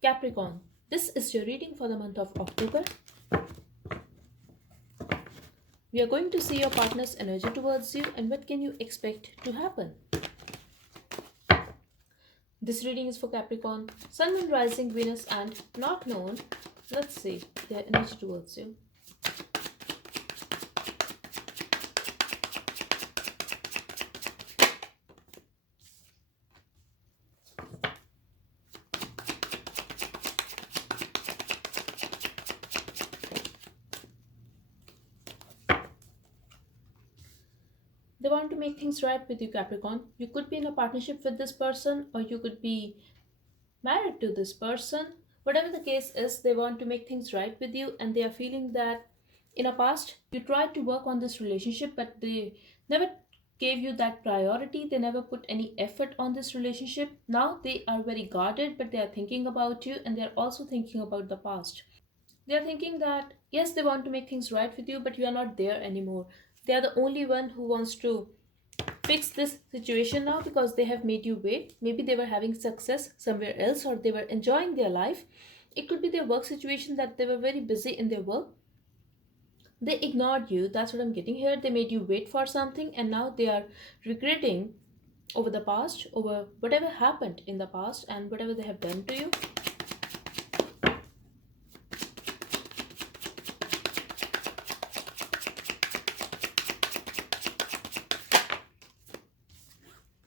Capricorn, this is your reading for the month of October. We are going to see your partner's energy towards you and what can you expect to happen. This reading is for Capricorn, Sun, Moon, Rising, Venus and not known. Let's see their energy towards you. They want to make things right with you, Capricorn. You could be in a partnership with this person or you could be married to this person. Whatever the case is, they want to make things right with you and they are feeling that in the past you tried to work on this relationship but they never gave you that priority. They never put any effort on this relationship. Now they are very guarded, but they are thinking about you and they are also thinking about the past. They are thinking that yes, they want to make things right with you, but you are not there anymore. They are the only one who wants to fix this situation now because they have made you wait. Maybe they were having success somewhere else or they were enjoying their life. It could be their work situation that they were very busy in their work. They ignored you. That's what I'm getting here. They made you wait for something and now they are regretting over the past, over whatever happened in the past and whatever they have done to you.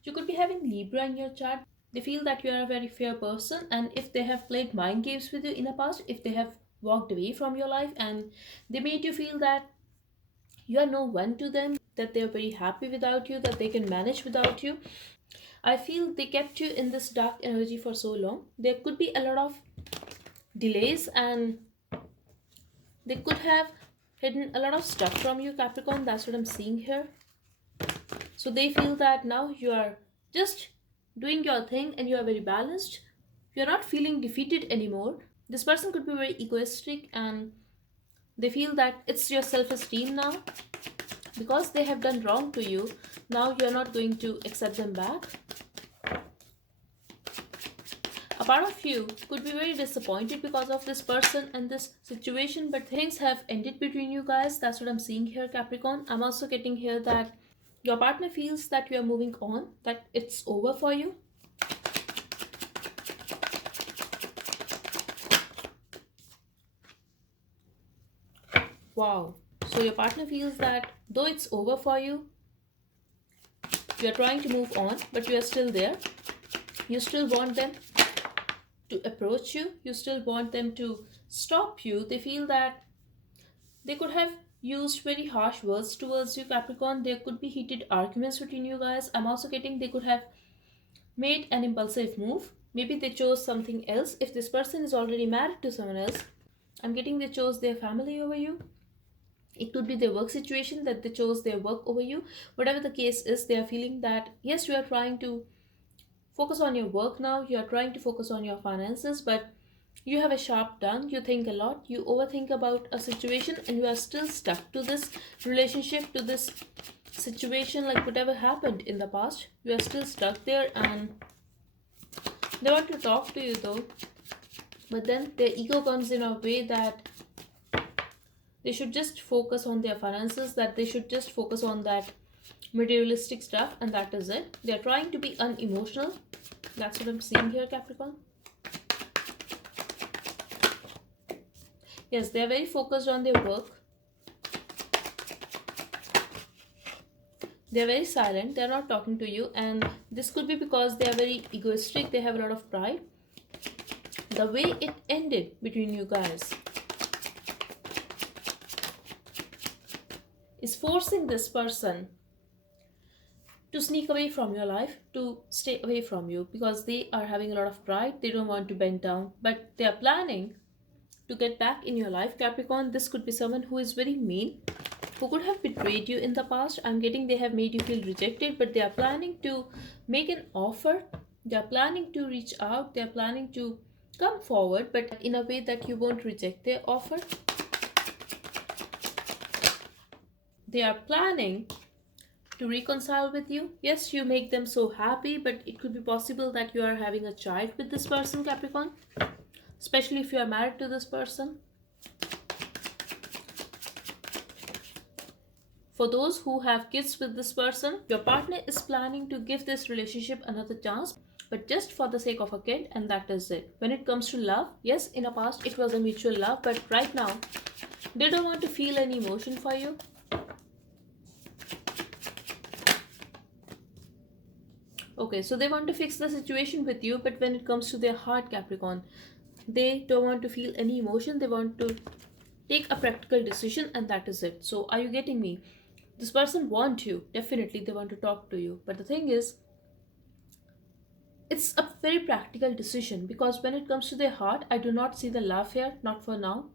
You could be having Libra in your chart. They feel that you are a very fair person, and if they have played mind games with you in the past, if they have walked away from your life and they made you feel that you are no one to them, that they are very happy without you, that they can manage without you, I feel they kept you in this dark energy for so long. There could be a lot of delays and they could have hidden a lot of stuff from you, Capricorn. That's what I'm seeing here. So they feel that now you are just doing your thing and you are very balanced. You're not feeling defeated anymore. This person could be very egoistic and they feel that it's your self esteem now because they have done wrong to you. Now you're not going to accept them back. A part of you could be very disappointed because of this person and this situation, but things have ended between you guys. That's what I'm seeing here, Capricorn. I'm also getting here that your partner feels that you are moving on, that it's over for you. Wow. So your partner feels that though it's over for you, you are trying to move on, but you are still there. You still want them to approach you. You still want them to stop you. They feel that they could have used very harsh words towards you, Capricorn. There could be heated arguments between you guys. I'm also getting they could have made an impulsive move. Maybe they chose something else. If this person is already married to someone else, I'm getting they chose their family over you. It could be their work situation that they chose their work over you. Whatever the case is, they are feeling that yes, you are trying to focus on your work now, you are trying to focus on your finances, but you have a sharp tongue, you think a lot, you overthink about a situation, and you are still stuck to this relationship, to this situation, like whatever happened in the past, you are still stuck there and they want to talk to you though. But then their ego comes in a way that they should just focus on their finances, that they should just focus on that materialistic stuff, and that is it. They are trying to be unemotional. That's what I'm seeing here, Capricorn. Yes, they are very focused on their work. They are very silent. They are not talking to you, and this could be because they are very egoistic. They have a lot of pride. The way it ended between you guys is forcing this person to sneak away from your life, to stay away from you because they are having a lot of pride. They don't want to bend down, but they are planning to get back in your life, Capricorn. This could be someone who is very mean, who could have betrayed you in the past. I'm getting they have made you feel rejected, but they are planning to make an offer. They are planning to reach out. They are planning to come forward, but in a way that you won't reject their offer. They are planning to reconcile with you. Yes, you make them so happy, but it could be possible that you are having a child with this person, Capricorn. especially if you are married to this person. For those who have kids with this person, your partner is planning to give this relationship another chance, but just for the sake of a kid, and that is it. When it comes to love, yes, in the past it was a mutual love, but right now they don't want to feel any emotion for you. Okay, so they want to fix the situation with you, but when it comes to their heart, Capricorn, they don't want to feel any emotion. They want to take a practical decision, and that is it. So, are you getting me? This person wants you. Definitely, they want to talk to you. But the thing is, it's a very practical decision because when it comes to their heart, I do not see the love here, not for now.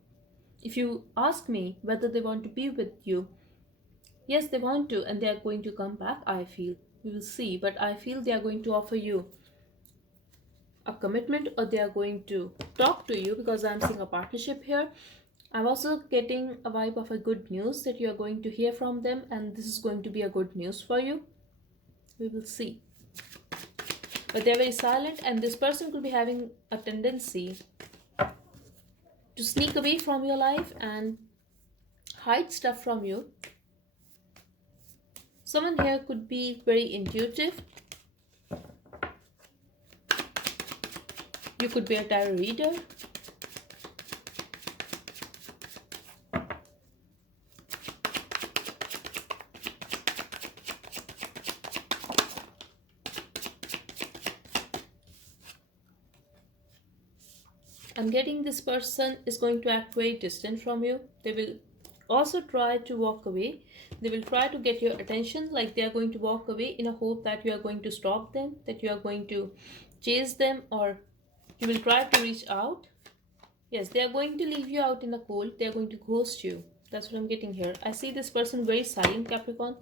If you ask me whether they want to be with you, yes, they want to, and they are going to come back, I feel. We will see, but I feel they are going to offer you a commitment or they are going to talk to you because I'm seeing a partnership here. I'm also getting a vibe of a good news that you are going to hear from them, and this is going to be a good news for you. We will see. But they're very silent, and this person could be having a tendency to sneak away from your life and hide stuff from you. Someone here could be very intuitive. You could be a tarot reader. I'm getting this person is going to act very distant from you. They will also try to walk away. They will try to get your attention, like they are going to walk away in a hope that you are going to stop them, that you are going to chase them, or you will try to reach out. Yes, they are going to leave you out in the cold. They are going to ghost you. That's what I'm getting here. I see this person very silent, Capricorn.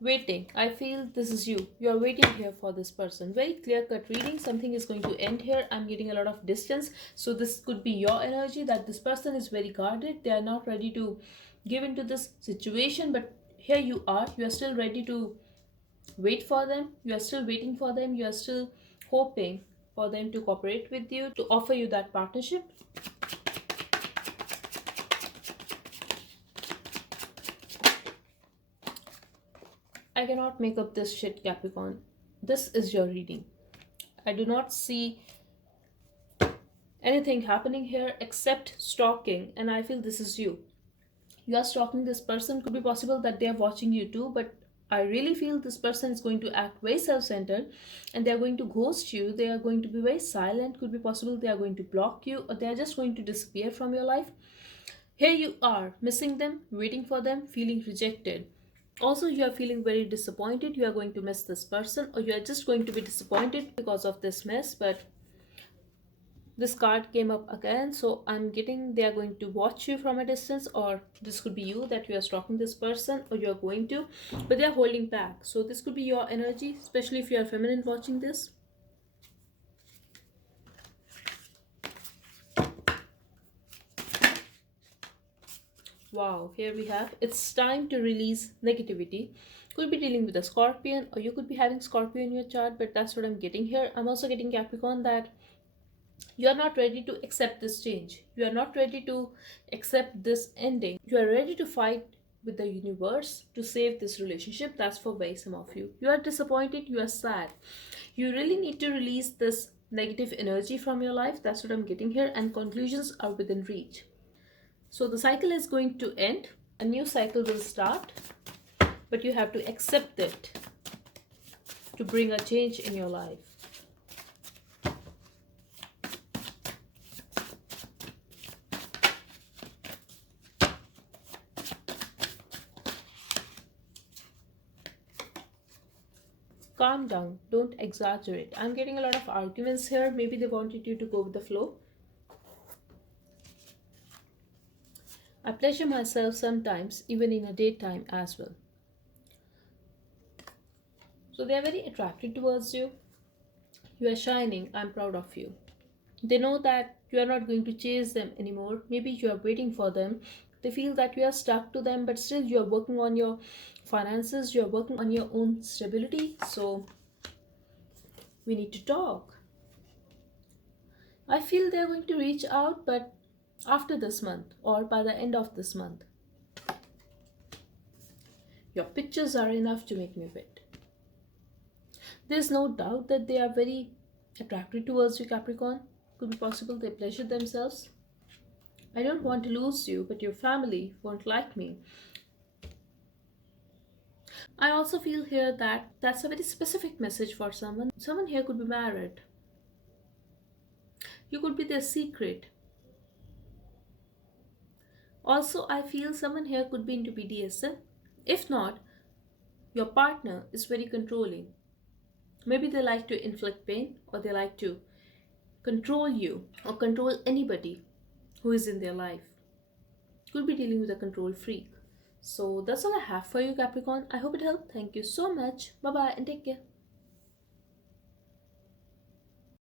Waiting. I feel this is you. You are waiting here for this person. Very clear cut reading. Something is going to end here. I'm getting a lot of distance. So this could be your energy that this person is very guarded. They are not ready to give into this situation. But here you are. You are still ready to wait for them. You are still waiting for them. You are still hoping for them to cooperate with you, to offer you that partnership. I cannot make up this shit, Capricorn. This is your reading. I do not see anything happening here except stalking, and I feel this is you. You are stalking this person. Could be possible that they are watching you too, but I really feel this person is going to act very self-centered and they are going to ghost you. They are going to be very silent. Could be possible they are going to block you, or they are just going to disappear from your life. Here you are, missing them, waiting for them, feeling rejected. Also, you are feeling very disappointed. You are going to miss this person, or you are just going to be disappointed because of this mess. But this card came up again, so I'm getting they are going to watch you from a distance, or this could be you that you are stalking this person, or you are going to, but they are holding back. So this could be your energy, especially if you are feminine watching this. Wow, here we have it's time to release negativity. Could be dealing with a Scorpion, or you could be having Scorpio in your chart, but that's what I'm getting here. I'm also getting Capricorn that you are not ready to accept this change. You are not ready to accept this ending. You are ready to fight with the universe to save this relationship. That's for very some of you. You are disappointed, you are sad. You really need to release this negative energy from your life. That's what I'm getting here, and conclusions are within reach. So the cycle is going to end, a new cycle will start, but you have to accept it to bring a change in your life. Calm down, don't exaggerate. I'm getting a lot of arguments here. Maybe they wanted you to go with the flow. I pleasure myself sometimes, even in a daytime as well. So they are very attracted towards you. You are shining. I'm proud of you. They know that you are not going to chase them anymore. Maybe you are waiting for them. They feel that you are stuck to them, but still you are working on your finances. You are working on your own stability. So We need to talk. I feel they're going to reach out, but after this month or by the end of this month. Your pictures are enough to make me wet. There's no doubt that they are very attracted towards you, Capricorn. Could be possible they pleasure themselves. I don't want to lose you, but your family won't like me. I also feel here that that's a very specific message for someone. Someone here could be married. You could be their secret. Also, I feel someone here could be into BDSM. If not, your partner is very controlling. Maybe they like to inflict pain or they like to control you or control anybody who is in their life. Could be dealing with a control freak. So that's all I have for you, Capricorn. I hope it helped. Thank you so much. Bye bye and take care.